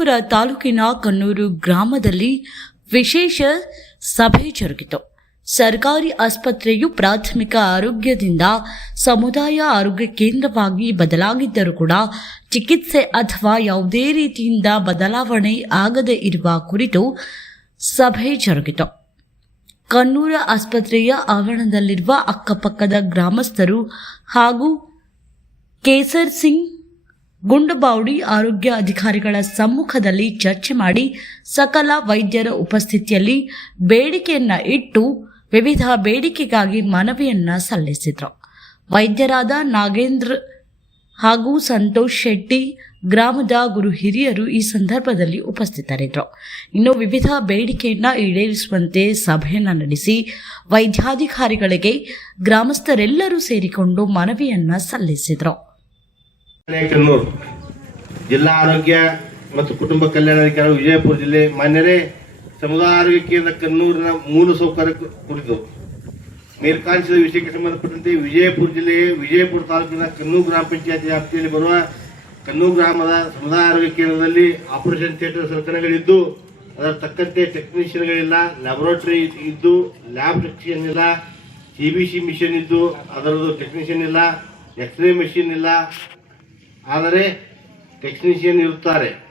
ವಿಜಯಪುರ ತಾಲೂಕಿನ ಕನ್ನೂರು ಗ್ರಾಮದಲ್ಲಿ ವಿಶೇಷ ಸಭೆ ಜರುಗಿತು. ಸರ್ಕಾರಿ ಆಸ್ಪತ್ರೆಯು ಪ್ರಾಥಮಿಕ ಆರೋಗ್ಯದಿಂದ ಸಮುದಾಯ ಆರೋಗ್ಯ ಕೇಂದ್ರವಾಗಿ ಬದಲಾಗಿದ್ದರೂ ಕೂಡ ಚಿಕಿತ್ಸೆ ಅಥವಾ ಯಾವುದೇ ರೀತಿಯಿಂದ ಬದಲಾವಣೆ ಆಗದೇ ಇರುವ ಕುರಿತು ಸಭೆ ಜರುಗಿತು. ಕಣ್ಣೂರ ಆಸ್ಪತ್ರೆಯ ಆವರಣದಲ್ಲಿರುವ ಅಕ್ಕಪಕ್ಕದ ಗ್ರಾಮಸ್ಥರು ಹಾಗೂ ಕೇಸರ್ ಸಿಂಗ್ ಗುಂಡಬಾವಡಿ ಆರೋಗ್ಯ ಅಧಿಕಾರಿಗಳ ಸಮ್ಮುಖದಲ್ಲಿ ಚರ್ಚೆ ಮಾಡಿ ಸಕಲ ವೈದ್ಯರ ಉಪಸ್ಥಿತಿಯಲ್ಲಿ ಬೇಡಿಕೆಯನ್ನ ಇಟ್ಟು ವಿವಿಧ ಬೇಡಿಕೆಗಾಗಿ ಮನವಿಯನ್ನ ಸಲ್ಲಿಸಿದರು. ವೈದ್ಯರಾದ ನಾಗೇಂದ್ರ ಹಾಗೂ ಸಂತೋಷ್ ಶೆಟ್ಟಿ ಗ್ರಾಮದ ಗುರು ಹಿರಿಯರು ಈ ಸಂದರ್ಭದಲ್ಲಿ ಉಪಸ್ಥಿತರಿದ್ದರು ಇನ್ನು ವಿವಿಧ ಬೇಡಿಕೆಯನ್ನ ಈಡೇರಿಸುವಂತೆ ಸಭೆಯನ್ನು ನಡೆಸಿ ವೈದ್ಯಾಧಿಕಾರಿಗಳಿಗೆ ಗ್ರಾಮಸ್ಥರೆಲ್ಲರೂ ಸೇರಿಕೊಂಡು ಮನವಿಯನ್ನು ಸಲ್ಲಿಸಿದರು. ಕಣ್ಣೂರು ಜಿಲ್ಲಾ ಆರೋಗ್ಯ ಮತ್ತು ಕುಟುಂಬ ಕಲ್ಯಾಣಾಧಿಕಾರಿ ವಿಜಯಪುರ ಜಿಲ್ಲೆ ಮಾನ್ಯರೇ, ಸಮುದಾಯ ಆರೋಗ್ಯ ಕೇಂದ್ರ ಕನ್ನೂರಿನ ಮೂಲ ಸೌಕರ್ಯ ಕುರಿತು ಮೇಲ್ಕಾಂಕ್ಷಿತ ವಿಷಯಕ್ಕೆ ಸಂಬಂಧಪಟ್ಟಂತೆ ವಿಜಯಪುರ ಜಿಲ್ಲೆಯ ವಿಜಯಪುರ ತಾಲೂಕಿನ ಕನ್ನೂರು ಗ್ರಾಮ ಪಂಚಾಯತ್ ವ್ಯಾಪ್ತಿಯಲ್ಲಿ ಬರುವ ಕನ್ನೂರು ಗ್ರಾಮದ ಸಮುದಾಯ ಆರೋಗ್ಯ ಕೇಂದ್ರದಲ್ಲಿ ಆಪರೇಷನ್ ಥಿಯೇಟರ್ ಸಲಕರಣೆಗಳಿದ್ದು ಅದರ ತಕ್ಕಂತೆ ಟೆಕ್ನಿಷಿಯನ್ಗಳಿಲ್ಲ, ಲ್ಯಾಬೊರೇಟರಿ ಇದ್ದು, ಲ್ಯಾಬ್ ಟೆಕ್ನಿಷಿಯನ್ ಇಲ್ಲ ಸಿ ಬಿ ಸಿ ಮಿಷನ್ ಇದ್ದು, ಅದರದ್ದು ಟೆಕ್ನಿಷಿಯನ್ ಇಲ್ಲ ಎಕ್ಸ್ರೇ ಮಿಷಿನ್ ಇಲ್ಲ ಆದರೆ ಟೆಕ್ನಿಷಿಯನ್ ಇರುತ್ತಾರೆ.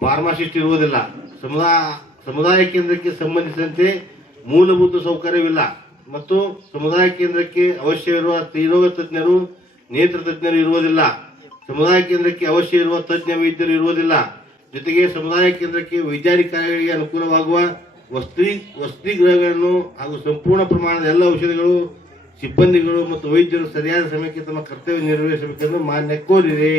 ಫಾರ್ಮಾಸಿಸ್ಟ್ ಇರುವುದಿಲ್ಲ. ಸಮುದಾಯ ಸಮುದಾಯ ಕೇಂದ್ರಕ್ಕೆ ಸಂಬಂಧಿಸಿದಂತೆ ಮೂಲಭೂತ ಸೌಕರ್ಯವಿಲ್ಲ. ಮತ್ತು ಸಮುದಾಯ ಕೇಂದ್ರಕ್ಕೆ ಅವಶ್ಯವಿರುವ ತ್ರಿರೋಗ ತಜ್ಞರು, ನೇತ್ರ ತಜ್ಞರು ಇರುವುದಿಲ್ಲ. ಸಮುದಾಯ ಕೇಂದ್ರಕ್ಕೆ ಅವಶ್ಯ ಇರುವ ತಜ್ಞ ವೈದ್ಯರು ಇರುವುದಿಲ್ಲ. ಜೊತೆಗೆ ಸಮುದಾಯ ಕೇಂದ್ರಕ್ಕೆ ವೈದ್ಯಾಧಿಕಾರಿಗಳಿಗೆ ಅನುಕೂಲವಾಗುವ ವಸ್ತಿ, ವಸತಿ ಗೃಹಗಳನ್ನು ಹಾಗೂ ಸಂಪೂರ್ಣ ಪ್ರಮಾಣದ ಎಲ್ಲ ಔಷಧಿಗಳು ಸಿಬ್ಬಂದಿಗಳು ಮತ್ತು ವೈದ್ಯರು ಸರಿಯಾದ ಸಮಯಕ್ಕೆ ತಮ್ಮ ಕರ್ತವ್ಯ ನಿರ್ವಹಿಸಬೇಕೆಂದು ಮಾನ್ಯ ಕೋರಿದೆ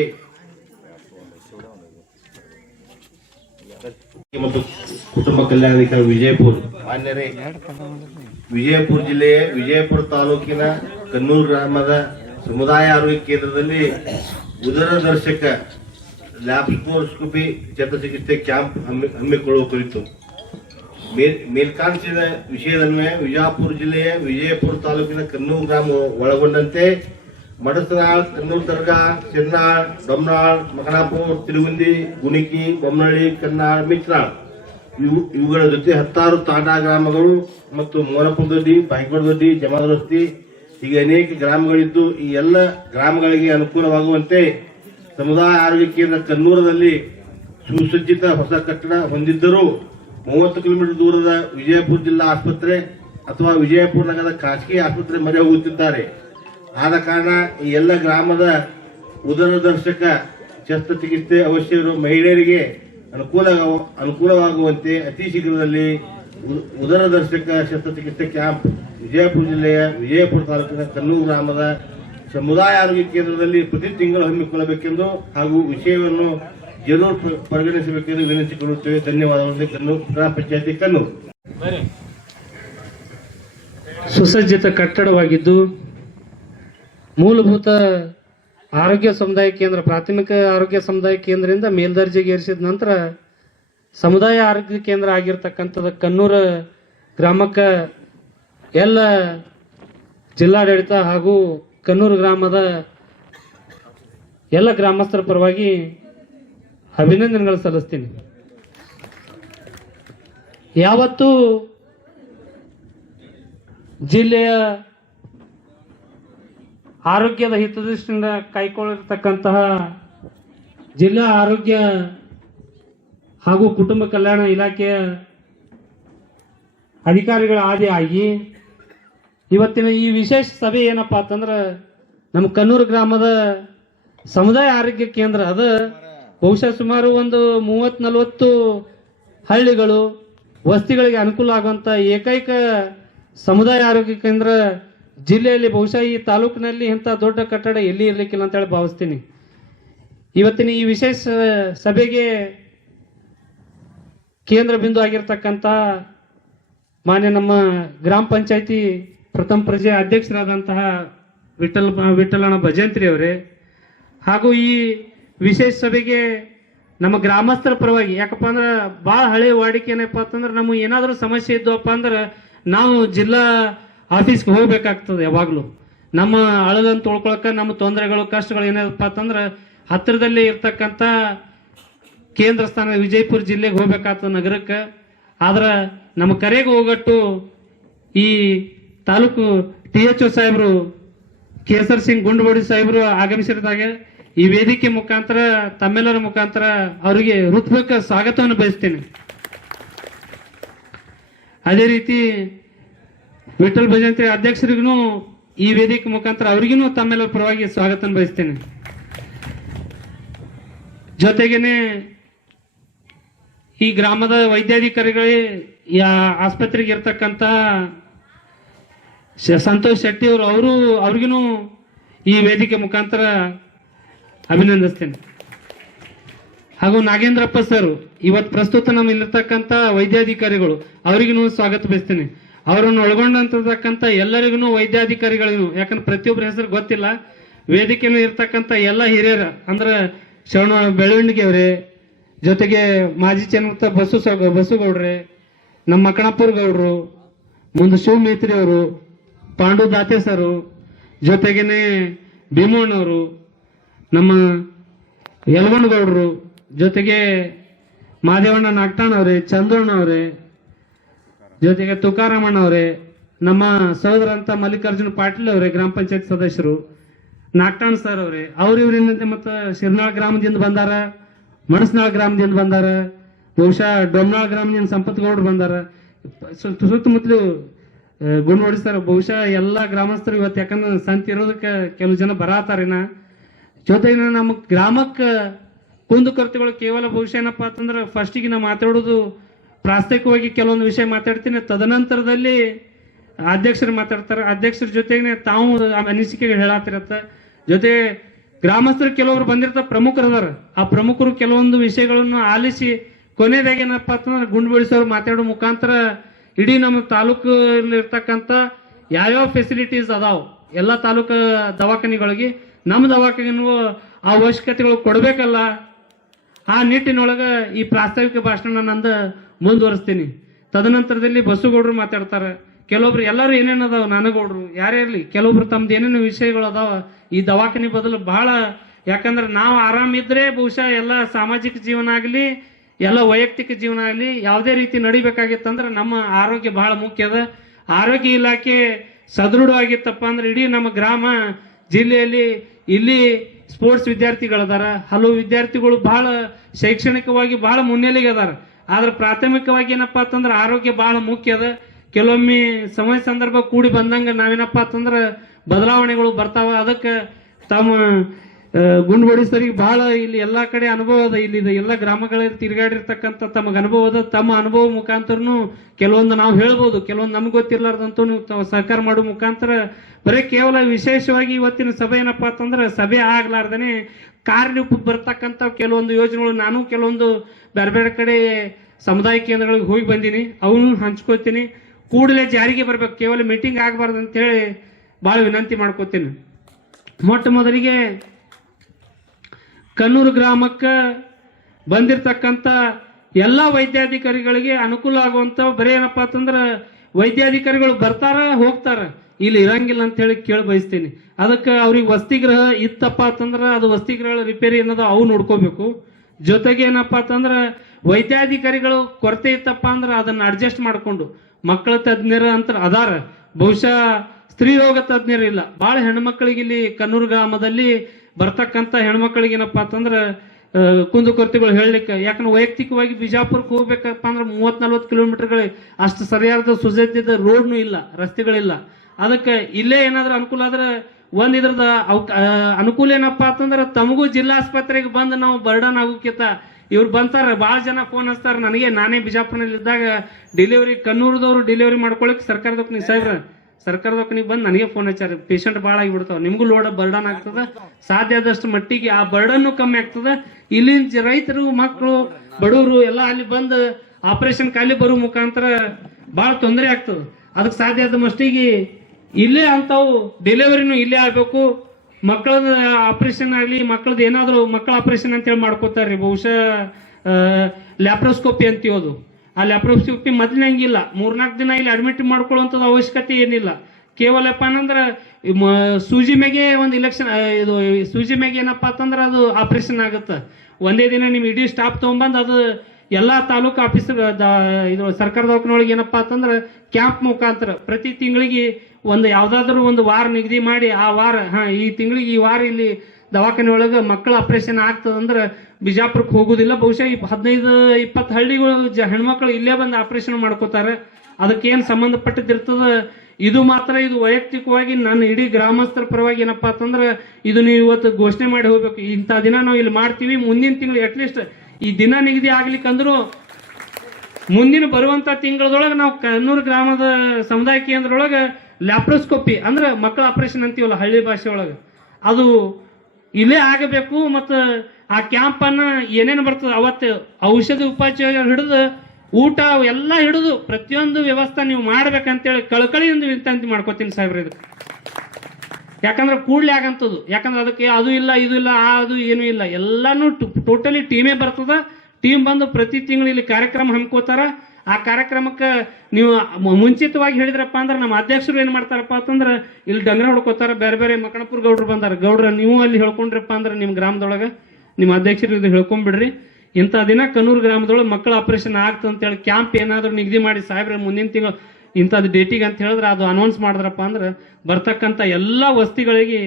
ಮತ್ತು ಕುಟುಂಬ ಕಲ್ಯಾಣಾಧಿಕಾರಿ ವಿಜಯಪುರ. ಮಾನ್ಯರೇ, ವಿಜಯಪುರ ಜಿಲ್ಲೆಯ ವಿಜಯಪುರ ತಾಲೂಕಿನ ಕನ್ನೂರು ಗ್ರಾಮದ ಸಮುದಾಯ ಆರೋಗ್ಯ ಕೇಂದ್ರದಲ್ಲಿ ಉದರದರ್ಶಕ ಲ್ಯಾಪ್ಸ್ಕೋಸ್ಕೋಪಿ ಚಿಕಿತ್ಸೆ ಕ್ಯಾಂಪ್ ಹಮ್ಮಿ, ಹಮ್ಮಿಕೊಳ್ಳುವ ಕುರಿತು. ಮೇಲ್- ಮೇಲ್ಕಾಣಿಸಿದ ವಿಷಯದನ್ವಯ ವಿಜಯಪುರ ಜಿಲ್ಲೆಯ ವಿಜಯಪುರ ತಾಲೂಕಿನ ಕನ್ನೂರು ಗ್ರಾಮ ಒಳಗೊಂಡಂತೆ ಮಡಸನಾಳ್ ಕನ್ನೂರು ದರ್ಗಾ, ಚೆನ್ನಾಳ್ ಡೊಮ್ನಾಳ್ ಮಕನಾಪುರ್, ತಿರುಗುಂದಿ ಗುಣಿಕಿ ಬೊಮ್ಮನಹಳ್ಳಿ ಕನ್ನಾಳ್ ಮಿತ್ರಾಳ್ ಇವು, ಇವುಗಳ ಜೊತೆ ಹತ್ತಾರು ತಾಟಾ ಗ್ರಾಮಗಳು ಮತ್ತು ಮೋರಪುರದೊಡ್ಡಿ ಬಾಯ್ಕೊಡದೊಡ್ಡಿ ಜಮಾದರಸ್ತಿ ಹೀಗೆ ಅನೇಕ ಗ್ರಾಮಗಳಿದ್ದು ಈ ಎಲ್ಲ ಗ್ರಾಮಗಳಿಗೆ ಅನುಕೂಲವಾಗುವಂತೆ ಸಮುದಾಯ ಆರೋಗ್ಯ ಕೇಂದ್ರ ಕನ್ನೂರದಲ್ಲಿ ಸುಸಜ್ಜಿತ ಹೊಸ ಕಟ್ಟಡ ಹೊಂದಿದ್ದರೂ ಮೂವತ್ತು ಕಿಲೋಮೀಟರ್ ದೂರದ ವಿಜಯಪುರ ಜಿಲ್ಲಾ ಆಸ್ಪತ್ರೆ ಅಥವಾ ವಿಜಯಪುರ ನಗರದ ಖಾಸಗಿ ಆಸ್ಪತ್ರೆ ಮೊರೆ ಹೋಗುತ್ತಿದ್ದಾರೆ. ಆದ ಕಾರಣ ಈ ಎಲ್ಲ ಗ್ರಾಮದ ಉದರದರ್ಶಕ ಶಸ್ತ್ರಚಿಕಿತ್ಸೆ ಅವಶ್ಯವಿರುವ ಮಹಿಳೆಯರಿಗೆ ಅನುಕೂಲ ಅನುಕೂಲವಾಗುವಂತೆ ಅತಿ ಶೀಘ್ರದಲ್ಲಿ ಉದರದರ್ಶಕ ಶಸ್ತ್ರಚಿಕಿತ್ಸೆ ಕ್ಯಾಂಪ್ ವಿಜಯಪುರ ಜಿಲ್ಲೆಯ ವಿಜಯಪುರ ತಾಲೂಕಿನ ಕಲ್ಲೂರು ಗ್ರಾಮದ ಸಮುದಾಯ ಆರೋಗ್ಯ ಕೇಂದ್ರದಲ್ಲಿ ಪ್ರತಿ ತಿಂಗಳು ಹಮ್ಮಿಕೊಳ್ಳಬೇಕೆಂದು ಹಾಗೂ ವಿಷಯವನ್ನು ಜರೂರ್ ಪ- ಪರಿಗಣಿಸಬೇಕೆಂದು ವಿನಂತಿಕೊಳ್ಳುತ್ತೇವೆ. ಧನ್ಯವಾದಗಳು. ಕನ್ನೂರು ಗ್ರಾಮ ಪಂಚಾಯತಿ ಕನ್ನೂರು ಸುಸಜ್ಜಿತ ಕಟ್ಟಡವಾಗಿದ್ದು ಮೂಲಭೂತ ಆರೋಗ್ಯ ಸಮುದಾಯ ಕೇಂದ್ರ, ಪ್ರಾಥಮಿಕ ಆರೋಗ್ಯ ಸಮುದಾಯ ಕೇಂದ್ರದಿಂದ ಮೇಲ್ದರ್ಜೆಗೆ ಏರಿಸಿದ ನಂತರ ಸಮುದಾಯ ಆರೋಗ್ಯ ಕೇಂದ್ರ ಆಗಿರ್ತಕ್ಕಂಥದ್ದು ಕನ್ನೂರ ಗ್ರಾಮಕ್ಕೆ ಎಲ್ಲ ಜಿಲ್ಲಾಡಳಿತ ಹಾಗೂ ಕನ್ನೂರು ಗ್ರಾಮದ ಎಲ್ಲ ಗ್ರಾಮಸ್ಥರ ಪರವಾಗಿ ಅಭಿನಂದನೆಗಳು ಸಲ್ಲಿಸ್ತೀನಿ. ಯಾವತ್ತು ಜಿಲ್ಲೆಯ ಆರೋಗ್ಯದ ಹಿತದೃಷ್ಟಿಯಿಂದ ಕೈಗೊಳ್ಳಿರ್ತಕ್ಕಂತಹ ಜಿಲ್ಲಾ ಆರೋಗ್ಯ ಹಾಗೂ ಕುಟುಂಬ ಕಲ್ಯಾಣ ಇಲಾಖೆಯ ಅಧಿಕಾರಿಗಳ ಆದಿ ಆಗಿ ಇವತ್ತಿನ ಈ ವಿಶೇಷ ಸಭೆ ಏನಪ್ಪಾ ಅಂತಂದ್ರೆ ನಮ್ಮ ಕನ್ನೂರು ಗ್ರಾಮದ ಸಮುದಾಯ ಆರೋಗ್ಯ ಕೇಂದ್ರ ಅದ ಬಹುಶಃ ಸುಮಾರು ಒಂದು ಮೂವತ್ತು ನಲವತ್ತು ಹಳ್ಳಿಗಳು ವಸ್ತಿಗಳಿಗೆ ಅನುಕೂಲ ಆಗುವಂತ ಏಕೈಕ ಸಮುದಾಯ ಆರೋಗ್ಯ ಕೇಂದ್ರ ಜಿಲ್ಲೆಯಲ್ಲಿ ಬಹುಶಃ ಈ ತಾಲೂಕಿನಲ್ಲಿ ಇಂಥ ದೊಡ್ಡ ಕಟ್ಟಡ ಎಲ್ಲಿ ಇರಲಿಕ್ಕಿಲ್ಲ ಅಂತ ಹೇಳಿ ಭಾವಿಸ್ತೀನಿ. ಇವತ್ತಿನ ಈ ವಿಶೇಷ ಸಭೆಗೆ ಕೇಂದ್ರ ಬಿಂದು ಆಗಿರ್ತಕ್ಕಂಥ ಮಾನ್ಯ ನಮ್ಮ ಗ್ರಾಮ ಪಂಚಾಯತಿ ಪ್ರಥಮ ಪ್ರಜೆ ಅಧ್ಯಕ್ಷರಾದಂತಹ ವಿಠಲ್ ವಿಠಲಣ್ಣ ಭಜಂತ್ರಿ ಅವರೇ ಹಾಗೂ ಈ ವಿಶೇಷ ಸಭೆಗೆ ನಮ್ಮ ಗ್ರಾಮಸ್ಥರ ಪರವಾಗಿ, ಯಾಕಪ್ಪ ಅಂದ್ರೆ ಭಾಳ ಹಳೆ ವಾಡಿಕೆ ಏನಪ್ಪ ಅಂತಂದ್ರೆ ನಮಗೆ ಏನಾದರೂ ಸಮಸ್ಯೆ ಇದ್ವಪ್ಪ ಅಂದ್ರೆ ನಾವು ಜಿಲ್ಲಾ ಆಫೀಸ್ಗೆ ಹೋಗ್ಬೇಕಾಗ್ತದೆ ಯಾವಾಗಲೂ. ನಮ್ಮ ಅಳದನ್ನು ತೊಳ್ಕೊಳಕ, ನಮ್ಮ ತೊಂದರೆಗಳು, ಕಷ್ಟಗಳು ಏನಪ್ಪ ಅಂತಂದ್ರೆ ಹತ್ತಿರದಲ್ಲಿ ಇರ್ತಕ್ಕಂಥ ಕೇಂದ್ರ ಸ್ಥಾನ ವಿಜಯಪುರ ಜಿಲ್ಲೆಗೆ ಹೋಗ್ಬೇಕಾಗ್ತದೆ ನಗರಕ್ಕೆ. ಆದ್ರೆ ನಮ್ಮ ಕರೆಗೆ ಹೋಗಟ್ಟು ಈ ತಾಲೂಕು ಟಿ ಎಚ್ ಒ ಸಾಹೇಬರು ಕೇಸರ್ ಸಿಂಗ್ ಗುಂಡ್ಬೋಡಿ ಸಾಹೇಬರು ಆಗಮಿಸಿದಾಗ ಈ ವೇದಿಕೆ ಮುಖಾಂತರ, ತಮ್ಮೆಲ್ಲರ ಮುಖಾಂತರ ಅವರಿಗೆ ಹೃತ್ಪೂರ್ವಕ ಸ್ವಾಗತವನ್ನು ಬಯಸ್ತೇನೆ. ಅದೇ ರೀತಿ ವಿಠಲ್ ಭಜಂತ್ರಿ ಅಧ್ಯಕ್ಷರಿಗೂ ಈ ವೇದಿಕೆ ಮುಖಾಂತರ ಅವರಿಗೂ ತಮ್ಮೆಲ್ಲರ ಪರವಾಗಿ ಸ್ವಾಗತ ಬಯಸ್ತೇನೆ. ಜೊತೆಗೇನೆ ಈ ಗ್ರಾಮದ ವೈದ್ಯಾಧಿಕಾರಿಗಳೇ ಯಾ ಆಸ್ಪತ್ರೆಗೆ ಇರ್ತಕ್ಕಂಥ ಸಂತೋಷ್ ಶೆಟ್ಟಿ ಅವರು ಅವರು ಅವ್ರಿಗೂ ಈ ವೇದಿಕೆ ಮುಖಾಂತರ ಅಭಿನಂದಿಸ್ತೇನೆ. ಹಾಗೂ ನಾಗೇಂದ್ರಪ್ಪ ಸರ್ ಇವತ್ತು ಪ್ರಸ್ತುತ ನಮ್ಮಲ್ಲಿರ್ತಕ್ಕಂಥ ವೈದ್ಯಾಧಿಕಾರಿಗಳು, ಅವರಿಗೂ ಸ್ವಾಗತ ಬಯಸ್ತೇನೆ. ಅವರನ್ನು ಒಳಗೊಂಡಂತಿರ್ತಕ್ಕಂಥ ಎಲ್ಲರಿಗೂ ವೈದ್ಯಾಧಿಕಾರಿಗಳಿಗೂ, ಯಾಕಂದ್ರೆ ಪ್ರತಿಯೊಬ್ಬರ ಹೆಸರು ಗೊತ್ತಿಲ್ಲ ವೇದಿಕೆಯಲ್ಲಿ ಇರ್ತಕ್ಕಂಥ ಎಲ್ಲ ಹಿರಿಯರ, ಅಂದ್ರೆ ಶರಣ ಬೆಳವಣಿಗೆ ಅವರೇ, ಜೊತೆಗೆ ಮಾಜಿ ಚನ್ನಮುತ್ತ ಬಸು ಬಸುಗೌಡ್ರೆ, ನಮ್ಮ ಮಕ್ಕಣಪ್ಪರ್ ಗೌಡ್ರು, ಮುಂದೆ ಶಿವ ಮೇತ್ರಿ ಅವರು, ಪಾಂಡು ದಾತೆ ಸರು, ಜೊತೆಗೇನೆ ಭೀಮಣ್ಣವರು ನಮ್ಮ ಯಲವಣ್ಣಗೌಡರು ಜೊತೆಗೆ ಮಾದೇವಣ್ಣ ಚಂದ್ರಣ್ಣ ಅವರೇ ಜೊತೆಗೆ ತುಕಾರಾಮಣ್ಣ ಅವರೇ ನಮ್ಮ ಸಹೋದರಂತ ಮಲ್ಲಿಕಾರ್ಜುನ ಪಾಟೀಲ್ ಅವರೇ, ಗ್ರಾಮ ಪಂಚಾಯತ್ ಸದಸ್ಯರು ನಾಗಟಾಣ್ ಸರ್ ಅವರೇ, ಅವ್ರ ಇವರಿಂದ ಮತ್ತು ಶಿರ್ನಾಳ್ ಗ್ರಾಮದಿಂದ ಬಂದಾರ ಮಣಸ್ನಾಳ್ ಗ್ರಾಮದಿಂದ ಬಂದಾರ, ಬಹುಶಃ ಡೊಮ್ನಾಳ್ ಗ್ರಾಮದಿಂದ ಸಂಪತ್ ಗೌಡರು ಬಂದಾರ ಸುತ್ತ- ಸುತ್ತಮುತ್ತಲು ಗುಣ ಹೊಡಿಸ್ತಾರ ಬಹುಶಃ ಎಲ್ಲಾ ಗ್ರಾಮಸ್ಥರು ಇವತ್ತು ಯಾಕಂದ್ರೆ ಸಂತ ಇರೋದಕ್ಕೆ ಕೆಲವು ಜನ ಬರಾತಾರಿನ ಜೊತೆಗೆ ನಮ್ಮ ಗ್ರಾಮಕ್ಕೆ ಕುಂದುಕೊರತೆಗಳು ಕೇವಲ ಬಹುಶಃ ಏನಪ್ಪ ಅಂತಂದ್ರೆ ಫಸ್ಟಿಗೆ ನಾವು ಮಾತಾಡೋದು ಪ್ರಾಸ್ತಿಕವಾಗಿ ಕೆಲವೊಂದು ವಿಷಯ ಮಾತಾಡ್ತೀನಿ. ತದನಂತರದಲ್ಲಿ ಅಧ್ಯಕ್ಷರು ಮಾತಾಡ್ತಾರೆ. ಅಧ್ಯಕ್ಷರ ಜೊತೆಗೆ ತಾವು ಅನಿಸಿಕೆಗಳು ಹೇಳತ್ತಿರತ್ತ ಜೊತೆ ಗ್ರಾಮಸ್ಥರು ಕೆಲವರು ಬಂದಿರ್ತ ಪ್ರಮುಖರು ಅದಾರ. ಆ ಪ್ರಮುಖರು ಕೆಲವೊಂದು ವಿಷಯಗಳನ್ನು ಆಲಿಸಿ ಕೊನೆದಾಗ ಏನಪ್ಪ ಅಂತಂದ್ರೆ ಗುಂಡು ಬೀಳಿಸೋರು ಮಾತಾಡೋ ಮುಖಾಂತರ ಇಡೀ ನಮ್ಮ ತಾಲೂಕಲ್ಲಿರ್ತಕ್ಕಂಥ ಯಾವ್ಯಾವ ಫೆಸಿಲಿಟೀಸ್ ಅದಾವ, ಎಲ್ಲ ತಾಲೂಕು ದವಾಖಾನಿಗಳಿಗೆ ನಮ್ಮ ದವಾಖಾನಿಗೂ ಆ ಅವಶ್ಯಕತೆಗಳು ಕೊಡಬೇಕಲ್ಲ, ಆ ನಿಟ್ಟಿನೊಳಗೆ ಈ ಪ್ರಾಸ್ತಾವಿಕ ಭಾಷಣ ನಂದು ಮುಂದುವರಿಸ್ತೀನಿ. ತದನಂತರದಲ್ಲಿ ಬಸ್ಸುಗೌಡರು ಮಾತಾಡ್ತಾರೆ. ಕೆಲವೊಬ್ರು ಎಲ್ಲರೂ ಏನೇನು ಅದಾವ ನನಗೌಡ್ರು, ಯಾರೇ ಇರಲಿ, ಕೆಲವೊಬ್ರು ತಮ್ದು ಏನೇನು ವಿಷಯಗಳು ಅದಾವ, ಈ ದವಾಖಾನೆ ಬದಲು ಬಹಳ ಯಾಕಂದ್ರೆ ನಾವು ಆರಾಮಿದ್ರೆ ಬಹುಶಃ ಎಲ್ಲ ಸಾಮಾಜಿಕ ಜೀವನ ಆಗಲಿ, ಎಲ್ಲ ವೈಯಕ್ತಿಕ ಜೀವನ ಆಗಲಿ, ಯಾವುದೇ ರೀತಿ ನಡಿಬೇಕಾಗಿತ್ತಂದ್ರೆ ನಮ್ಮ ಆರೋಗ್ಯ ಬಹಳ ಮುಖ್ಯ ಅದ. ಆರೋಗ್ಯ ಇಲಾಖೆ ಸದೃಢವಾಗಿತ್ತಪ್ಪ ಅಂದ್ರೆ ಇಡೀ ನಮ್ಮ ಗ್ರಾಮ ಜಿಲ್ಲೆಯಲ್ಲಿ ಇಲ್ಲಿ ಸ್ಪೋರ್ಟ್ಸ್ ವಿದ್ಯಾರ್ಥಿಗಳದಾರ ಹಲವು ವಿದ್ಯಾರ್ಥಿಗಳು ಬಹಳ ಶೈಕ್ಷಣಿಕವಾಗಿ ಬಹಳ ಮುನ್ನೆಲೆಗೆ ಅದಾರ. ಆದ್ರೆ ಪ್ರಾಥಮಿಕವಾಗಿ ಏನಪ್ಪಾ ಅಂತಂದ್ರೆ ಆರೋಗ್ಯ ಬಹಳ ಮುಖ್ಯ ಅದ. ಕೆಲವೊಮ್ಮೆ ಸಮಯ ಸಂದರ್ಭ ಕೂಡಿ ಬಂದಂಗ ನಾವೇನಪ್ಪಾ ಅಂತಂದ್ರೆ ಬದಲಾವಣೆಗಳು ಬರ್ತಾವ. ಅದಕ್ಕೆ ತಮ್ಮ ಗುಂಡ್ಬಡಿ ಸರಿ ಬಹಳ ಇಲ್ಲಿ ಎಲ್ಲಾ ಕಡೆ ಅನುಭವ ಅದ. ಇಲ್ಲಿ ಎಲ್ಲ ಗ್ರಾಮಗಳಲ್ಲಿ ತಿರುಗಾಡಿರ್ತಕ್ಕಂಥ ತಮಗೆ ಅನುಭವ ಅದ. ತಮ್ಮ ಅನುಭವ ಮುಖಾಂತರನು ಕೆಲವೊಂದು ನಾವು ಹೇಳ್ಬೋದು. ಕೆಲವೊಂದು ನಮ್ಗೆ ಗೊತ್ತಿರ್ಲಾರ್ದಂತೂ ಸಹಕಾರ ಮಾಡೋ ಮುಖಾಂತರ ಬರೀ ಕೇವಲ ವಿಶೇಷವಾಗಿ ಇವತ್ತಿನ ಸಭೆ ಏನಪ್ಪಾ ಅಂತಂದ್ರೆ ಸಭೆ ಆಗ್ಲಾರ್ದೇನೆ ಕಾರ್ಯಕ್ಕೆ ಬರ್ತಕ್ಕಂಥ ಕೆಲವೊಂದು ಯೋಜನೆಗಳು. ನಾನು ಕೆಲವೊಂದು ಬೇರೆ ಬೇರೆ ಕಡೆ ಸಮುದಾಯ ಕೇಂದ್ರಗಳಿಗೆ ಹೋಗಿ ಬಂದೀನಿ. ಅವನು ಹಂಚ್ಕೋತೀನಿ. ಕೂಡಲೇ ಜಾರಿಗೆ ಬರ್ಬೇಕು. ಕೇವಲ ಮೀಟಿಂಗ್ ಆಗಬಾರ್ದು ಅಂತೇಳಿ ಭಾಳ ವಿನಂತಿ ಮಾಡ್ಕೋತೀನಿ. ಮೊಟ್ಟ ಮೊದಲಿಗೆ ಕನ್ನೂರು ಗ್ರಾಮಕ್ಕೆ ಬಂದಿರತಕ್ಕಂಥ ಎಲ್ಲ ವೈದ್ಯಾಧಿಕಾರಿಗಳಿಗೆ ಅನುಕೂಲ ಆಗುವಂಥ ಬರೀ ಏನಪ್ಪ ಅಂತಂದ್ರೆ ವೈದ್ಯಾಧಿಕಾರಿಗಳು ಬರ್ತಾರ, ಹೋಗ್ತಾರ. ಇಲ್ಲಿ ಇರಂಗಿಲ್ಲ ಅಂತ ಹೇಳಿ ಕೇಳಿ ಬಯಸ್ತೀನಿ. ಅದಕ್ಕೆ ಅವ್ರಿಗೆ ವಸತಿಗೃಹ ಇತ್ತಪ್ಪ ಅಂತಂದ್ರೆ ಅದು ವಸತಿಗೃಹಗಳ ರಿಪೇರಿ ಅನ್ನೋದು ಅವು ನೋಡ್ಕೋಬೇಕು. ಜೊತೆಗೆ ಏನಪ್ಪ ಅಂತಂದ್ರೆ ವೈದ್ಯಾಧಿಕಾರಿಗಳು ಕೊರತೆ ಇತ್ತಪ್ಪ ಅಂದ್ರೆ ಅದನ್ನ ಅಡ್ಜಸ್ಟ್ ಮಾಡಿಕೊಂಡು. ಮಕ್ಕಳ ತಜ್ಞರ ಅಂತ ಅದಾರ. ಬಹುಶಃ ಸ್ತ್ರೀ ರೋಗ ತಜ್ಞರು ಇಲ್ಲ. ಬಹಳ ಹೆಣ್ಮಕ್ಳಿಗೆ ಇಲ್ಲಿ ಕನ್ನೂರು ಗ್ರಾಮದಲ್ಲಿ ಬರ್ತಕ್ಕಂಥ ಹೆಣ್ಮಕ್ಳಿಗೇನಪ್ಪ ಅಂತಂದ್ರ ಕುಂದುಕೊರತೆಗಳು ಹೇಳಲಿಕ್ಕೆ, ಯಾಕಂದ್ರೆ ವೈಯಕ್ತಿಕವಾಗಿ ಬಿಜಾಪುರಕ್ಕೆ ಹೋಗ್ಬೇಕಪ್ಪ ಅಂದ್ರೆ ಮೂವತ್ ನಲ್ವತ್ತು ಕಿಲೋಮೀಟರ್ಗಳಿಗೆ ಅಷ್ಟು ಸರಿಯಾದ ಸುಸಜ್ಜಿತ ರೋಡ್ನು ಇಲ್ಲ, ರಸ್ತೆಗಳಿಲ್ಲ. ಅದಕ್ಕೆ ಇಲ್ಲೇ ಏನಾದ್ರೂ ಅನುಕೂಲ ಆದ್ರೆ ಒಂದ್ ಇದ್ರದ ಅನುಕೂಲ ಏನಪ್ಪಾ ಅಂತಂದ್ರೆ ತಮಗೂ ಜಿಲ್ಲಾ ಆಸ್ಪತ್ರೆಗೆ ಬಂದು ನಾವು ಬರ್ಡನ್ ಆಗೋಕ್ಕಿಂತ ಇವ್ರು ಬಂತಾರ ಭಾಳ ಜನ ಫೋನ್ ಹಚ್ತಾರೆ, ನನಗೆ ನಾನೇ ಬಿಜಾಪುರನಲ್ಲಿ ಇದ್ದಾಗ ಡೆಲಿವರಿ ಕನ್ನೂರದವ್ರು ಡೆಲಿವರಿ ಮಾಡ್ಕೊಳಕ್ ಸರ್ಕಾರದಕ್ಕೆ ನೀವು ಸಾಹೇಬ್ರ ಸರ್ಕಾರದಕ್ಕೆ ನೀವು ಬಂದು ನನಗೆ ಫೋನ್ ಹಚ್ಚಾರ. ಪೇಷಂಟ್ ಭಾಳ ಆಗಿಬಿಡ್ತಾವ. ನಿಮಗೂ ಲೋಡ್ ಬರ್ಡನ್ ಆಗ್ತದ. ಸಾಧ್ಯ ಆದಷ್ಟು ಮಟ್ಟಿಗೆ ಆ ಬರ್ಡನ್ನು ಕಮ್ಮಿ ಆಗ್ತದ. ಇಲ್ಲಿನ ರೈತರು ಮಕ್ಕಳು ಬಡವರು ಎಲ್ಲ ಅಲ್ಲಿ ಬಂದು ಆಪರೇಷನ್ ಖಾಲಿ ಬರೋ ಮುಖಾಂತರ ಭಾಳ ತೊಂದರೆ ಆಗ್ತದ. ಅದಕ್ಕೆ ಸಾಧ್ಯ ಆದ ಮಟ್ಟಿಗೆ ಇಲ್ಲೇ ಅಂತಾವು ಡೆಲಿವರಿನೂ ಇಲ್ಲೇ ಆಗಬೇಕು. ಮಕ್ಕಳದ ಆಪರೇಷನ್ ಆಗಲಿ ಮಕ್ಕಳದ್ದು ಏನಾದರೂ ಮಕ್ಕಳ ಆಪರೇಷನ್ ಅಂತೇಳಿ ಮಾಡ್ಕೋತಾರ್ರಿ. ಬಹುಶಃ ಲ್ಯಾಪ್ರೋಸ್ಕೋಪಿ ಅಂತೀವದು ಆ ಲ್ಯಾಪ್ರೋಸ್ಕೋಪಿ ಮೊದಲಿನಂಗಿಲ್ಲ. ಮೂರ್ನಾಲ್ಕು ದಿನ ಇಲ್ಲಿ ಅಡ್ಮಿಟ್ ಮಾಡ್ಕೊಳ್ಳುವಂಥದ್ದು ಅವಶ್ಯಕತೆ ಏನಿಲ್ಲ. ಕೇವಲಪ್ಪ ಏನಂದ್ರೆ ಸೂಜಿ ಮ್ಯಾಗೆ ಒಂದು ಇಲೆಕ್ಷನ್ ಇದು, ಸೂಜಿ ಮ್ಯಾಗೆ ಏನಪ್ಪಾ ಅಂತಂದ್ರೆ ಅದು ಆಪರೇಷನ್ ಆಗುತ್ತೆ. ಒಂದೇ ದಿನ ನಿಮ್ಮ ಇಡೀ ಸ್ಟಾಫ್ ತೊಗೊಂಬಂದು ಅದು ಎಲ್ಲ ತಾಲೂಕು ಆಫೀಸ್ ಇದು ಸರ್ಕಾರ ದವಾಖಾನೊಳಗೆ ಏನಪ್ಪಾ ಅಂತಂದ್ರೆ ಕ್ಯಾಂಪ್ ಮುಖಾಂತರ ಪ್ರತಿ ತಿಂಗಳಿಗೆ ಒಂದು ಯಾವುದಾದ್ರೂ ಒಂದು ವಾರ ನಿಗದಿ ಮಾಡಿ, ಆ ವಾರ, ಹಾಂ, ಈ ತಿಂಗಳಿಗೆ ಈ ವಾರ ಇಲ್ಲಿ ದವಾಖಾನೆ ಒಳಗೆ ಮಕ್ಕಳ ಆಪರೇಷನ್ ಆಗ್ತದಂದ್ರೆ ಬಿಜಾಪುರಕ್ಕೆ ಹೋಗುದಿಲ್ಲ. ಬಹುಶಃ ಹದಿನೈದು, ಇಪ್ಪತ್ತು ಹಳ್ಳಿಗಳು ಜ ಹೆಣ್ಮಕ್ಳು ಇಲ್ಲೇ ಬಂದು ಆಪರೇಷನ್ ಮಾಡ್ಕೋತಾರೆ. ಅದಕ್ಕೇನು ಸಂಬಂಧಪಟ್ಟಿದ್ದಿರ್ತದ? ಇದು ಮಾತ್ರ ಇದು ವೈಯಕ್ತಿಕವಾಗಿ ನನ್ನ ಇಡೀ ಗ್ರಾಮಸ್ಥರ ಪರವಾಗಿ ಏನಪ್ಪಾ ಅಂತಂದ್ರೆ ಇದು ನೀವು ಇವತ್ತು ಘೋಷಣೆ ಮಾಡಿ ಹೋಗ್ಬೇಕು. ಇಂಥ ದಿನ ನಾವು ಇಲ್ಲಿ ಮಾಡ್ತೀವಿ. ಮುಂದಿನ ತಿಂಗಳು ಅಟ್ಲೀಸ್ಟ್ ಈ ದಿನ ನಿಗದಿ ಆಗ್ಲಿಕ್ಕಂದ್ರೂ ಮುಂದಿನ ಬರುವಂತ ತಿಂಗಳದೊಳಗೆ ನಾವು ಕನ್ನೂರು ಗ್ರಾಮದ ಸಮುದಾಯ ಕೇಂದ್ರದೊಳಗೆ ಲ್ಯಾಪ್ರೋಸ್ಕೋಪಿ ಅಂದ್ರೆ ಮಕ್ಕಳ ಆಪರೇಷನ್ ಅಂತೀವಲ್ಲ ಹಳ್ಳಿ ಭಾಷೆ ಒಳಗೆ ಅದು ಇಲ್ಲೇ ಆಗಬೇಕು ಮತ್ತು ಆ ಕ್ಯಾಂಪ್ ಅನ್ನ ಏನೇನು ಬರ್ತದೆ ಅವತ್ತು ಔಷಧಿ ಉಪಚಾರ ಹಿಡಿದು ಊಟ ಎಲ್ಲ ಹಿಡಿದು ಪ್ರತಿಯೊಂದು ವ್ಯವಸ್ಥೆ ನೀವು ಮಾಡ್ಬೇಕಂತೇಳಿ ಕಳಕಳಿಯಿಂದ ವಿನಂತಿ ಮಾಡ್ಕೋತೀನಿ ಸಾಹೇಬ್ರ ಇದು. ಯಾಕಂದ್ರೆ ಕೂಡ್ಲೆ ಆಗಂತದ್ದು ಯಾಕಂದ್ರೆ ಅದಕ್ಕೆ ಅದು ಇಲ್ಲ, ಇದು ಇಲ್ಲ, ಆ, ಅದು, ಏನೂ ಇಲ್ಲ. ಎಲ್ಲಾನು ಟೋಟಲಿ ಟೀಮೇ ಬರ್ತದ. ಟೀಮ್ ಬಂದು ಪ್ರತಿ ತಿಂಗಳು ಇಲ್ಲಿ ಕಾರ್ಯಕ್ರಮ ಹಮ್ಕೋತಾರ. ಆ ಕಾರ್ಯಕ್ರಮಕ್ಕೆ ನೀವು ಮುಂಚಿತವಾಗಿ ಹೇಳಿದ್ರಪ್ಪ ಅಂದ್ರೆ ನಮ್ಮ ಅಧ್ಯಕ್ಷರು ಏನು ಮಾಡ್ತಾರಪ್ಪ ಅಂತಂದ್ರೆ ಇಲ್ಲಿ ಡಂಗ್ರ ಹೊಡ್ಕೋತಾರ, ಬೇರೆ ಬೇರೆ ಮಕಣಪುರ ಗೌಡ್ರು ಬಂದಾರ. ಗೌಡ್ರ ನೀವು ಅಲ್ಲಿ ಹೇಳ್ಕೊಂಡ್ರಪ್ಪ ಅಂದ್ರೆ ನಿಮ್ಮ ಗ್ರಾಮದೊಳಗೆ ನಿಮ್ಮ ಅಧ್ಯಕ್ಷರು ಇದು ಹೇಳ್ಕೊಂಡ್ಬಿಡ್ರಿ ಇಂಥ ದಿನ ಕನೂರು ಗ್ರಾಮದೊಳಗೆ ಮಕ್ಕಳ ಆಪರೇಷನ್ ಆಗ್ತದೆ ಅಂತೇಳಿ ಕ್ಯಾಂಪ್ ಏನಾದರೂ ನಿಗದಿ ಮಾಡಿ ಸಾಹೇಬ್ರೆ, ಮುಂದಿನ ತಿಂಗಳು ಇಂಥದ್ದು ಡೇಟಿಗೆ ಅಂತ ಹೇಳಿದ್ರೆ ಅದು ಅನೌನ್ಸ್ ಮಾಡಿದ್ರಪ್ಪ ಅಂದ್ರೆ ಬರ್ತಕ್ಕಂಥ ಎಲ್ಲ ವಸ್ತಿಗಳಿಗೆ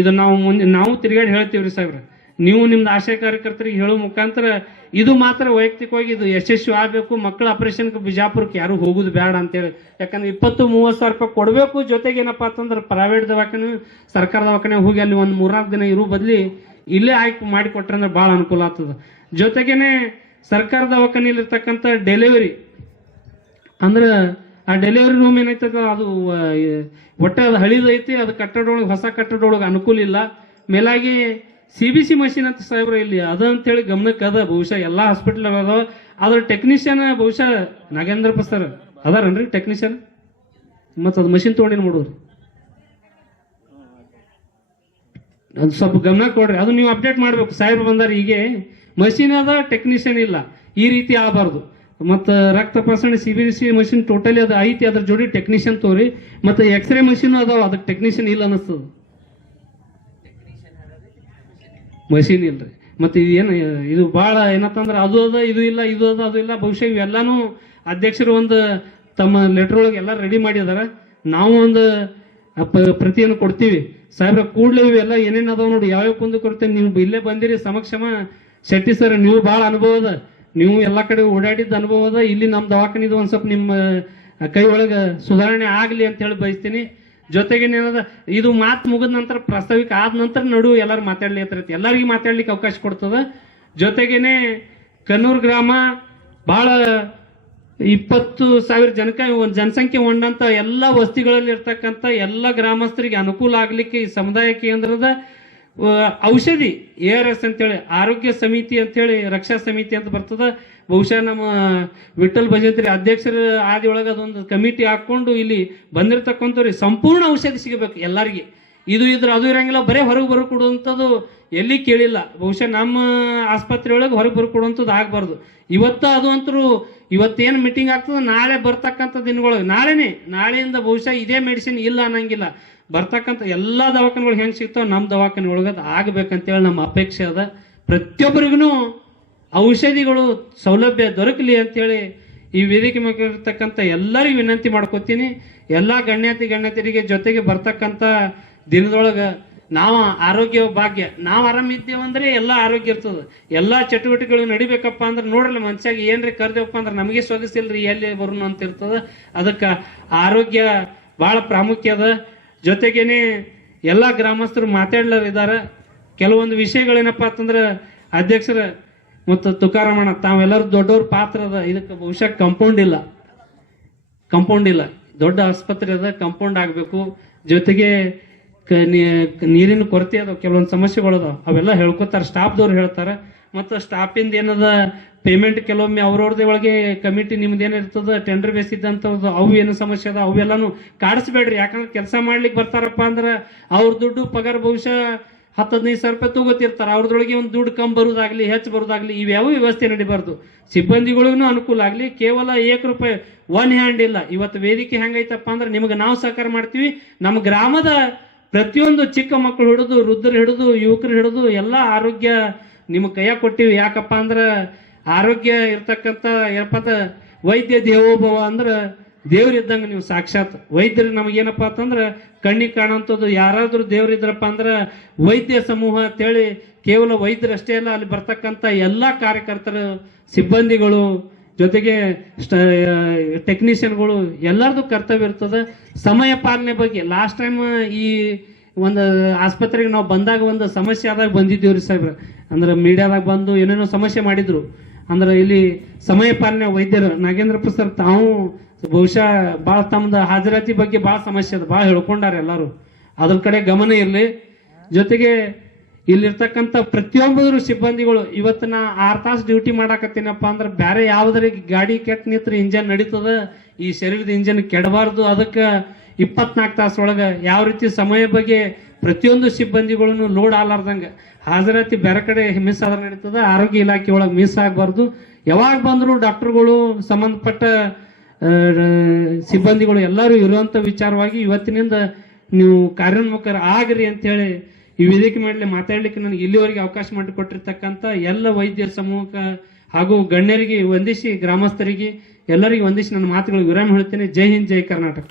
ಇದು ನಾವು ಮುಂದೆ ನಾವು ತಿರುಗಾಡಿ ಹೇಳ್ತೀವಿ ರೀ ಸಾಹೇಬ್ರೆ. ನೀವು ನಿಮ್ದು ಆಶಯ ಕಾರ್ಯಕರ್ತರಿಗೆ ಹೇಳೋ ಮುಖಾಂತರ ಇದು ಮಾತ್ರ ವೈಯಕ್ತಿಕವಾಗಿ ಇದು ಯಶಸ್ವಿ ಆಗಬೇಕು. ಮಕ್ಕಳ ಆಪರೇಷನ್ಗೆ ಬಿಜಾಪುರಕ್ಕೆ ಯಾರು ಹೋಗುದು ಬೇಡ ಅಂತೇಳಿ. ಯಾಕಂದ್ರೆ ಇಪ್ಪತ್ತು ಮೂವತ್ತು ಸಾವಿರ ರೂಪಾಯಿ ಕೊಡಬೇಕು. ಜೊತೆಗೆ ಏನಪ್ಪಾ ಅಂತಂದ್ರೆ ಪ್ರೈವೇಟ್ ದವಾಖಾನೆ, ಸರ್ಕಾರ ದವಾಖಾನೆ ಹೋಗಿ ಅಲ್ಲಿ ಒಂದು ಮೂರ್ನಾಲ್ಕು ದಿನ ಇರೋ ಬದಲಿ ಇಲ್ಲೇ ಆಯ್ಕೆ ಮಾಡಿಕೊಟ್ರೆ ಅಂದ್ರೆ ಭಾಳ ಅನುಕೂಲ ಆಗ್ತದೆ. ಜೊತೆಗೇನೆ ಸರ್ಕಾರ ದವಾಖಾನೆಯಲ್ಲಿರ್ತಕ್ಕಂಥ ಡೆಲಿವರಿ ಅಂದ್ರೆ ಆ ಡೆಲಿವರಿ ರೂಮ್ ಏನೈತದ, ಅದು ಒಟ್ಟೆ ಅದು ಹಳಿದೈತಿ, ಅದು ಕಟ್ಟಡ ಒಳಗೆ ಹೊಸ ಕಟ್ಟಡ ಒಳಗೆ ಅನುಕೂಲ ಇಲ್ಲ. ಮೇಲಾಗಿ ಸಿ ಬಿ ಸಿ ಮಷಿನ್ ಅಂತ ಸಾಹೇಬ್ರ, ಇಲ್ಲಿ ಅದ ಅಂತೇಳಿ ಗಮನಕ್ಕೆ ಅದ. ಬಹುಶಃ ಎಲ್ಲಾ ಹಾಸ್ಪಿಟಲ್ ಅದಾವ. ಅದ್ರ ಟೆಕ್ನಿಷಿಯನ್ ಬಹುಶಃ ನಾಗೇಂದ್ರಪ್ಪ ಸರ್ ಅದಾರನ್ರಿ ಟೆಕ್ನಿಷಿಯನ್ ಮತ್ತು ಅದು ಮಷಿನ್ ತೊಗೊಂಡಿನ ಮಾಡೋರು ಅದು ಸ್ವಲ್ಪ ಗಮನ ಕೊಡ್ರಿ. ಅದು ನೀವು ಅಪ್ಡೇಟ್ ಮಾಡ್ಬೇಕು. ಸಾಹೇಬ್ರು ಬಂದಾರ, ಹೀಗೆ ಮಷಿನ್ ಅದ ಟೆಕ್ನಿಷಿಯನ್ ಇಲ್ಲ. ಈ ರೀತಿ ಆಗಬಾರ್ದು. ಮತ್ತು ರಕ್ತ ತಪಾಸಣೆ C B C machine totally ಅದು ಐತಿ. ಅದ್ರ ಜೋಡಿ ಟೆಕ್ನಿಷಿಯನ್ ತೋರಿ. ಮತ್ತು ಎಕ್ಸ್ರೇ ಮಷಿನ್ ಅದಾವ. ಅದಕ್ಕೆ ಟೆಕ್ನಿಷಿಯನ್ ಇಲ್ಲ ಅನಿಸ್ತದ ಮಷಿನ್ ಇಲ್ರಿ ಮತ್ತೆ ಏನು, ಇದು ಭಾಳ ಏನತ್ತಂದ್ರೆ ಅದು ಅದ, ಇದು ಇಲ್ಲ, ಇದು ಅದ, ಅದು ಇಲ್ಲ. ಬಹುಶಃ ಇವೆಲ್ಲಾನು ಅಧ್ಯಕ್ಷರು ಒಂದು ತಮ್ಮ ಲೆಟರ್ ಒಳಗೆ ಎಲ್ಲ ರೆಡಿ ಮಾಡಿದಾರ. ನಾವು ಒಂದು ಪ್ರತಿಯನ್ನು ಕೊಡ್ತೀವಿ. ಸಾಹೇಬ್ರ, ಕೂಡಲೇ ಇವೆಲ್ಲ ಏನೇನು ಅದಾವ ನೋಡಿ, ಯಾವ್ಯಾವ ಕುಂದು ಕೊಡ್ತೀನಿ ನೀವು ಇಲ್ಲೇ ಬಂದಿರಿ, ಸಮಕ್ಷಮ ಶೆಟ್ಟಿ ಸರ್, ನೀವು ಭಾಳ ಅನುಭವ ಅದ. ನೀವು ಎಲ್ಲ ಕಡೆ ಓಡಾಡಿದ ಅನುಭವ ಅದ. ಇಲ್ಲಿ ನಮ್ಮ ದವಾಖಾನಿದು ಒಂದು ಸ್ವಲ್ಪ ನಿಮ್ಮ ಕೈ ಒಳಗೆ ಸುಧಾರಣೆ ಆಗಲಿ ಅಂತ ಹೇಳಿ ಬಯಸ್ತೀನಿ. ಜೊತೆಗೆ ಇದು ಮಾತು ಮುಗಿದ ನಂತರ ಪ್ರಾಸ್ತಾವಿಕ ಆದ ನಂತರ ನಡು ಎಲ್ಲರೂ ಮಾತಾಡ್ಲಿಕ್ಕೆ ಎಲ್ಲರಿಗೂ ಮಾತಾಡ್ಲಿಕ್ಕೆ ಅವಕಾಶ ಕೊಡ್ತದ. ಜೊತೆಗೇನೆ ಕನ್ನೂರು ಗ್ರಾಮ ಬಹಳ ಇಪ್ಪತ್ತು ಸಾವಿರ ಜನಕ ಒಂದು ಜನಸಂಖ್ಯೆ ಹೊಂದಂತ ಎಲ್ಲ ವಸ್ತಿಗಳಲ್ಲಿ ಇರ್ತಕ್ಕಂಥ ಎಲ್ಲ ಗ್ರಾಮಸ್ಥರಿಗೆ ಅನುಕೂಲ ಆಗ್ಲಿಕ್ಕೆ ಈ ಸಮುದಾಯ ಕೇಂದ್ರದ ಔಷಧಿ, ಎ ಆರ್ ಎಸ್ ಅಂತೇಳಿ, ಆರೋಗ್ಯ ಸಮಿತಿ ಅಂತೇಳಿ, ರಕ್ಷಾ ಸಮಿತಿ ಅಂತ ಬರ್ತದೆ. ಬಹುಶಃ ನಮ್ಮ ವಿಠಲ್ ಭಜಂತ್ರಿ ಅಧ್ಯಕ್ಷರ ಆದಿ ಒಳಗೆ ಅದೊಂದು ಕಮಿಟಿ ಹಾಕ್ಕೊಂಡು ಇಲ್ಲಿ ಬಂದಿರತಕ್ಕಂಥವ್ರಿಗೆ ಸಂಪೂರ್ಣ ಔಷಧಿ ಸಿಗಬೇಕು ಎಲ್ಲರಿಗೆ. ಇದು ಇದ್ರೆ ಅದು ಇರಂಗಿಲ್ಲ, ಬರೀ ಹೊರಗೆ ಬರೋ ಕೊಡುವಂಥದ್ದು ಎಲ್ಲಿ ಕೇಳಿಲ್ಲ. ಬಹುಶಃ ನಮ್ಮ ಆಸ್ಪತ್ರೆ ಒಳಗೆ ಹೊರಗೆ ಬರೋ ಕೊಡುವಂಥದ್ದು ಆಗಬಾರ್ದು. ಇವತ್ತು ಅದು ಅಂತರೂ ಇವತ್ತೇನು ಮೀಟಿಂಗ್ ಆಗ್ತದೆ, ನಾಳೆ ಬರ್ತಕ್ಕಂಥ ದಿನಗಳೊಳಗೆ, ನಾಳೆನೇ, ನಾಳೆಯಿಂದ ಬಹುಶಃ ಇದೇ ಮೆಡಿಸಿನ್ ಇಲ್ಲ ಅನ್ನಂಗಿಲ್ಲ. ಬರ್ತಕ್ಕಂಥ ಎಲ್ಲ ದವಾಖಾನೆಗಳು ಹೆಂಗೆ ಸಿಗ್ತಾವೆ ನಮ್ಮ ದವಾಖಾನೆ ಒಳಗೆ ಅದು ಆಗ್ಬೇಕಂತೇಳಿ ನಮ್ಮ ಅಪೇಕ್ಷೆ ಅದ. ಪ್ರತಿಯೊಬ್ಬರಿಗೂ ಔಷಧಿಗಳು ಸೌಲಭ್ಯ ದೊರಕಲಿ ಅಂತೇಳಿ ಈ ವೇದಿಕೆ ಮೇಲೆ ಇರ್ತಕ್ಕಂಥ ಎಲ್ಲರಿಗೂ ವಿನಂತಿ ಮಾಡ್ಕೊತೀನಿ. ಎಲ್ಲ ಗಣ್ಯಾತಿ ಗಣ್ಯತಿಯರಿಗೆ ಜೊತೆಗೆ ಬರ್ತಕ್ಕಂಥ ದಿನದೊಳಗೆ ನಾವು ಆರೋಗ್ಯ ಭಾಗ್ಯ, ನಾವು ಆರಾಮಿದ್ದೇವೆ ಅಂದರೆ ಎಲ್ಲ ಆರೋಗ್ಯ ಇರ್ತದೆ. ಎಲ್ಲ ಚಟುವಟಿಕೆಗಳು ನಡಿಬೇಕಪ್ಪ ಅಂದ್ರೆ ನೋಡ್ರಲ್ಲ ಮನ್ಸಾಗ ಏನ್ರಿ ಕರ್ದೇವಪ್ಪ ಅಂದ್ರೆ ನಮಗೆ ಸೊಗಸಿಲ್ರಿ ಎಲ್ಲಿ ಬರೋಣ ಅಂತ ಇರ್ತದೆ. ಅದಕ್ಕೆ ಆರೋಗ್ಯ ಭಾಳ ಪ್ರಾಮುಖ್ಯ ಅದ. ಜೊತೆಗೇನೆ ಎಲ್ಲ ಗ್ರಾಮಸ್ಥರು ಮಾತಾಡ್ಲರಿದ್ದಾರೆ. ಕೆಲವೊಂದು ವಿಷಯಗಳೇನಪ್ಪ ಅಂತಂದ್ರೆ ಅಧ್ಯಕ್ಷರ ಮತ್ತು ತುಕಾರಾಮಣ್ಣ, ತಾವೆಲ್ಲರೂ ದೊಡ್ಡವ್ರ ಪಾತ್ರ ಅದ ಇದಕ್ಕೆ ಬಹುಶಃ ಕಂಪೌಂಡ್ ಇಲ್ಲ. ಕಂಪೌಂಡ್ ಇಲ್ಲ. ದೊಡ್ಡ ಆಸ್ಪತ್ರೆ ಅದ ಕಂಪೌಂಡ್ ಆಗಬೇಕು. ಜೊತೆಗೆ ನೀರಿನ ಕೊರತೆ ಅದಾವ, ಕೆಲವೊಂದು ಸಮಸ್ಯೆಗಳು ಅದಾವ. ಅವೆಲ್ಲ ಹೇಳ್ಕೊತಾರೆ ಸ್ಟಾಫ್ದವ್ರು ಹೇಳ್ತಾರೆ. ಮತ್ತು ಸ್ಟಾಫಿಂದ ಏನದ ಪೇಮೆಂಟ್ ಕೆಲವೊಮ್ಮೆ ಅವ್ರವ್ರದೇ ಒಳಗೆ ಕಮಿಟಿ ನಿಮ್ದು ಏನಿರ್ತದ ಟೆಂಡರ್ ಬೇಸ್ ಇದ್ದಂಥದ್ದು ಅವು ಏನು ಸಮಸ್ಯೆ ಅದ, ಅವೆಲ್ಲಾನು ಕಾಡಿಸ್ಬೇಡ್ರಿ. ಯಾಕಂದ್ರೆ ಕೆಲಸ ಮಾಡ್ಲಿಕ್ಕೆ ಬರ್ತಾರಪ್ಪ ಅಂದ್ರೆ ಅವ್ರ ದುಡ್ಡು ಪಗಾರ ಬಹುಶಃ ಹತ್ತು ಹದಿನೈದು ಸಾವಿರ ರೂಪಾಯಿ ತಗೋತಿರ್ತಾರೆ. ಅವ್ರದೊಳಗೆ ಒಂದು ದುಡ್ಡು ಕಮ್ಮಿ ಬರೋದಾಗ್ಲಿ, ಹೆಚ್ಚು ಬರೋದಾಗ್ಲಿ, ಇವ್ಯಾವ ವ್ಯವಸ್ಥೆ ನಡಿಬಾರ್ದು. ಸಿಬ್ಬಂದಿಗಳಿಗೂ ಅನುಕೂಲ ಆಗಲಿ, ಕೇವಲ ಏಕ ರೂಪಾಯಿ ಒನ್ ಹ್ಯಾಂಡ್ ಇಲ್ಲ. ಇವತ್ತು ವೇದಿಕೆ ಹೆಂಗೈತಪ್ಪ ಅಂದ್ರೆ ನಿಮಗೆ ನಾವು ಸಹಕಾರ ಮಾಡ್ತೀವಿ. ನಮ್ಮ ಗ್ರಾಮದ ಪ್ರತಿಯೊಂದು ಚಿಕ್ಕ ಮಕ್ಕಳು ಹಿಡಿದು, ವೃದ್ಧರು ಹಿಡಿದು, ಯುವಕರು ಹಿಡಿದು, ಎಲ್ಲ ಆರೋಗ್ಯ ನಿಮ್ಗೆ ಕೈಯಾಗ ಕೊಟ್ಟಿವಿ. ಯಾಕಪ್ಪ ಅಂದ್ರೆ ಆರೋಗ್ಯ ಇರ್ತಕ್ಕಂಥ ಏನಪ್ಪ ಅಂತ ವೈದ್ಯ ದೇವೋಭವ ಅಂದ್ರೆ ದೇವ್ರ ಇದ್ದಂಗೆ ನೀವು ಸಾಕ್ಷಾತ್. ವೈದ್ಯರು ನಮಗೇನಪ್ಪ ಅಂತಂದ್ರೆ ಕಣ್ಣಿಗೆ ಕಾಣೋಂಥದ್ದು ಯಾರಾದರೂ ದೇವ್ರು ಇದ್ರಪ್ಪ ಅಂದ್ರೆ ವೈದ್ಯ ಸಮೂಹ ಅಂತೇಳಿ ಕೇವಲ ವೈದ್ಯರಷ್ಟೇ ಅಲ್ಲ, ಅಲ್ಲಿ ಬರ್ತಕ್ಕಂಥ ಎಲ್ಲ ಕಾರ್ಯಕರ್ತರು, ಸಿಬ್ಬಂದಿಗಳು, ಜೊತೆಗೆ ಟೆಕ್ನಿಷಿಯನ್ಗಳು ಎಲ್ಲರದು ಕರ್ತವ್ಯ ಇರ್ತದೆ. ಸಮಯ ಪಾಲನೆ ಬಗ್ಗೆ ಲಾಸ್ಟ್ ಟೈಮ್ ಈ ಒಂದು ಆಸ್ಪತ್ರೆಗೆ ನಾವು ಬಂದಾಗ ಒಂದು ಸಮಸ್ಯೆ ಆದಾಗ ಬಂದಿದ್ದೀವಿ ರೀ ಸಾಹೇಬ್ರ. ಅಂದ್ರೆ ಮೀಡಿಯಾದಾಗ ಬಂದು ಏನೇನೋ ಸಮಸ್ಯೆ ಮಾಡಿದ್ರು. ಅಂದ್ರೆ ಇಲ್ಲಿ ಸಮಯ ಪಾಲನೆ ವೈದ್ಯರು, ನಾಗೇಂದ್ರ ಸರ್ ತಾವು ಬಹುಶಃ ಭಾಳ ತಮ್ಮದು ಹಾಜರಾತಿ ಬಗ್ಗೆ ಭಾಳ ಸಮಸ್ಯೆ ಅದ ಭಾಳ ಹೇಳ್ಕೊಂಡಾರ ಎಲ್ಲರೂ. ಅದ್ರ ಕಡೆ ಗಮನ ಇರಲಿ. ಜೊತೆಗೆ ಇಲ್ಲಿರ್ತಕ್ಕಂಥ ಪ್ರತಿಯೊಬ್ಬರು ಸಿಬ್ಬಂದಿಗಳು, ಇವತ್ತು ನಾ ಆರು ತಾಸು ಡ್ಯೂಟಿ ಮಾಡಾಕತ್ತೀನಪ್ಪ ಅಂದ್ರೆ ಬೇರೆ ಯಾವುದ್ರ ಗಾಡಿ ಕೆಟ್ಟ ನಿಂತ್ರ ಇಂಜನ್ ನಡೀತದ, ಈ ಶರೀರದ ಇಂಜನ್ ಕೆಡಬಾರ್ದು, ಅದಕ್ಕೆ ಇಪ್ಪತ್ನಾಲ್ಕು ತಾಸು ಒಳಗೆ ಯಾವ ರೀತಿ ಸಮಯ ಬಗ್ಗೆ ಪ್ರತಿಯೊಂದು ಸಿಬ್ಬಂದಿಗಳನ್ನು ಲೋಡ್ ಆಲಾರ್ದಂಗೆ ಹಾಜರಾತಿ ಬೇರೆ ಕಡೆ ಮಿಸ್ ಆದ್ರೆ ನಡೀತದ, ಆರೋಗ್ಯ ಇಲಾಖೆ ಒಳಗೆ ಮಿಸ್ ಆಗಬಾರ್ದು. ಯಾವಾಗ ಬಂದರೂ ಡಾಕ್ಟರ್ಗಳು ಸಂಬಂಧಪಟ್ಟ ಸಿಬ್ಬಂದಿಗಳು ಎಲ್ಲರೂ ಇರುವಂಥ ವಿಚಾರವಾಗಿ ಇವತ್ತಿನಿಂದ ನೀವು ಕಾರ್ಯೋನ್ಮುಖರ ಆಗ್ರಿ ಅಂತೇಳಿ ಈ ವೇದಿಕೆ ಮೇಲೆ ಮಾತಾಡ್ಲಿಕ್ಕೆ ನನಗೆ ಇಲ್ಲಿವರೆಗೆ ಅವಕಾಶ ಮಾಡಿಕೊಟ್ಟಿರ್ತಕ್ಕಂಥ ಎಲ್ಲ ವೈದ್ಯರ ಸಮೂಹ ಹಾಗೂ ಗಣ್ಯರಿಗೆ ವಂದಿಸಿ, ಗ್ರಾಮಸ್ಥರಿಗೆ ಎಲ್ಲರಿಗೂ ವಂದಿಸಿ ನನ್ನ ಮಾತುಗಳು ವಿರಾಮ ಹೇಳ್ತೇನೆ. ಜೈ ಹಿಂದ್, ಜೈ ಕರ್ನಾಟಕ.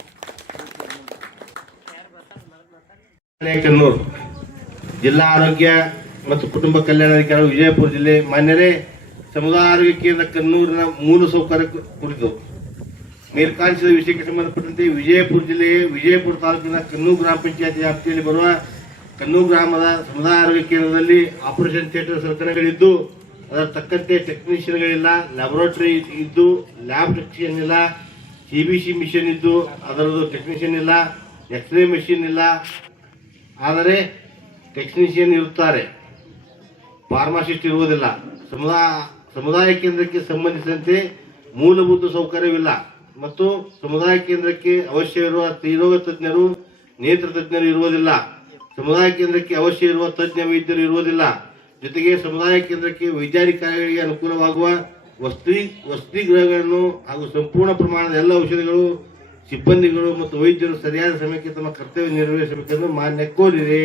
ಕನ್ನೂರು ಜಿಲ್ಲಾ ಆರೋಗ್ಯ ಮತ್ತು ಕುಟುಂಬ ಕಲ್ಯಾಣಾಧಿಕಾರಿ ವಿಜಯಪುರ ಜಿಲ್ಲೆ ಮಾನ್ಯರೇ, ಸಮುದಾಯ ಆರೋಗ್ಯ ಕೇಂದ್ರ ಕನ್ನೂರಿನ ಮೂಲ ಸೌಕರ್ಯ ಕುರಿತು ಮೇಲ್ಕಾಣಿಸಿದ ವಿಷಯಕ್ಕೆ ಸಂಬಂಧಪಟ್ಟಂತೆ ವಿಜಯಪುರ ಜಿಲ್ಲೆಯ ವಿಜಯಪುರ ತಾಲೂಕಿನ ಕನ್ನೂರು ಗ್ರಾಮ ಪಂಚಾಯತ್ ವ್ಯಾಪ್ತಿಯಲ್ಲಿ ಬರುವ ಕನ್ನೂರು ಗ್ರಾಮದ ಸಮುದಾಯ ಆರೋಗ್ಯ ಕೇಂದ್ರದಲ್ಲಿ ಆಪರೇಷನ್ ಥಿಯೇಟರ್ ಸಲಕರಣೆಗಳಿದ್ದು, ಅದರ ತಕ್ಕಂತೆ ಟೆಕ್ನಿಷಿಯನ್ಗಳಿಲ್ಲ, ಲ್ಯಾಬೊರೇಟರಿ ಇದ್ದು, ಲ್ಯಾಬ್ ಟೆಕ್ನಿಷಿಯನ್ ಇಲ್ಲ ಸಿ ಮಿಷನ್ ಇದ್ದು, ಅದರದ್ದು ಟೆಕ್ನಿಷಿಯನ್ ಇಲ್ಲ ಎಕ್ಸ್ರೇ ಮಿಷಿನ್ ಇಲ್ಲ ಆದರೆ ಟೆಕ್ನಿಷಿಯನ್ ಇರುತ್ತಾರೆ. ಫಾರ್ಮಾಸಿಸ್ಟ್ ಇರುವುದಿಲ್ಲ. ಸಮುದಾಯ ಸಮುದಾಯ ಕೇಂದ್ರಕ್ಕೆ ಸಂಬಂಧಿಸಿದಂತೆ ಮೂಲಭೂತ ಸೌಕರ್ಯವಿಲ್ಲ. ಮತ್ತು ಸಮುದಾಯ ಕೇಂದ್ರಕ್ಕೆ ಅವಶ್ಯ ಇರುವ ತ್ರಿರೋಗ ತಜ್ಞರು ನೇತ್ರ ತಜ್ಞರು ಇರುವುದಿಲ್ಲ. ಸಮುದಾಯ ಕೇಂದ್ರಕ್ಕೆ ಅವಶ್ಯ ಇರುವ ತಜ್ಞ ವೈದ್ಯರು ಇರುವುದಿಲ್ಲ. ಜೊತೆಗೆ ಸಮುದಾಯ ಕೇಂದ್ರಕ್ಕೆ ವೈದ್ಯಾಧಿಕಾರಿಗಳಿಗೆ ಅನುಕೂಲವಾಗುವ ವಸ್ತಿ, ವಸತಿ ಗೃಹಗಳನ್ನು ಹಾಗೂ ಸಂಪೂರ್ಣ ಪ್ರಮಾಣದ ಎಲ್ಲ ಔಷಧಿಗಳು ಸಿಬ್ಬಂದಿಗಳು ಮತ್ತು ವೈದ್ಯರು ಸರಿಯಾದ ಸಮಯಕ್ಕೆ ತಮ್ಮ ಕರ್ತವ್ಯ ನಿರ್ವಹಿಸಬೇಕೆಂದು ಮಾನ್ಯ ಕೋರಿದೆ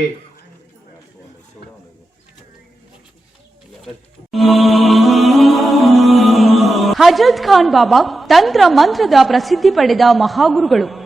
ಹಜರತ್ ಖಾನ್ ಬಾಬಾ ತಂತ್ರ ಮಂತ್ರದ ಪ್ರಸಿದ್ಧಿ ಪಡೆದ ಮಹಾಗುರುಗಳು.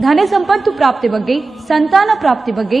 ಧನ ಸಂಪತ್ತು ಪ್ರಾಪ್ತಿ ಬಗ್ಗೆ ಸಂತಾನ ಪ್ರಾಪ್ತಿ ಬಗ್ಗೆ